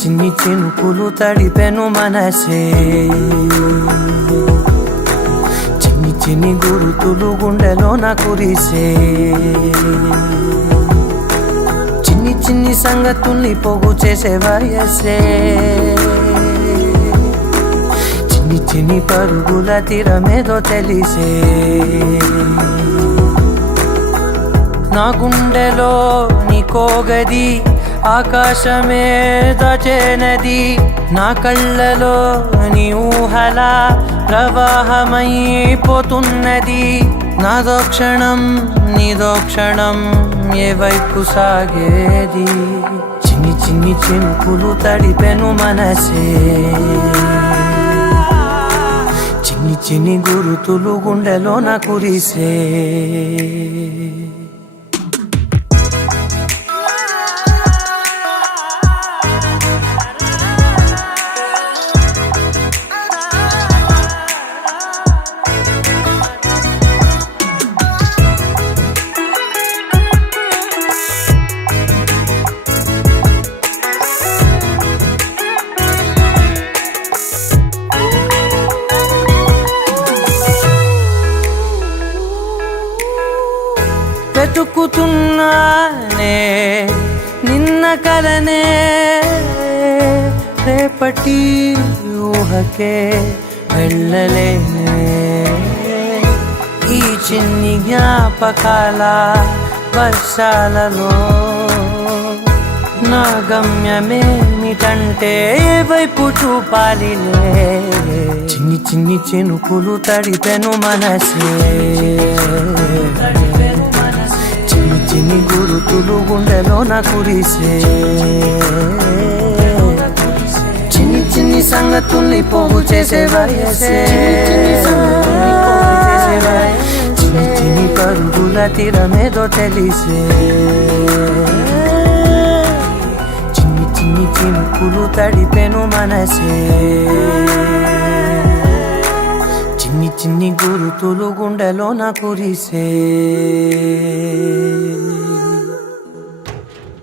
చిన్ని చినుకులు తడిపెను మనసే, చిన్ని చిన్ని గురుతులు గుండెలోన కురిసే, చిన్ని చిన్ని సంగతుల్ని పోగు చేసే వయసే, చిన్ని చిన్ని పరుగుల తీరమేదో తెలిసే, నా గుండెలో నీకోగది ఆకాశమే దాచేనది, నా కళ్ళలో నీ ఊహల ప్రవాహమైపోతున్నది, నాదో క్షణం నీదో క్షణం ఏ వైపు సాగేది, చిన్ని చిన్ని చినుకులు తడిపెను మనసే, చిన్ని చిన్ని గురుతులు గుండెలోన కురిసే. వెతుకుతున్నానే నిన్న కలనే, రేపటి ఊహకే వెళ్ళలేనే, ఈ చిన్ని జ్ఞాపకాల వర్షాలలో నా గమ్యమేమిటంటే ఏ వైపు చూపాలిలే, చిన్ని చిన్ని చినుకులు తడిపెను మనసే, చిన్ని గురుతులు గుండెలోన కురిసే, చిన్ని చిన్ని సంగతుల్ని పోగు చేసే వయసే, చిన్ని చిన్ని పరుగుల తీరమేదో తెలిసే, చిన్ని చిన్ని చినుకులు తడిపెను మనసే, చిన్ని చిన్ని గురుతులు గుండెలోన కురిసే.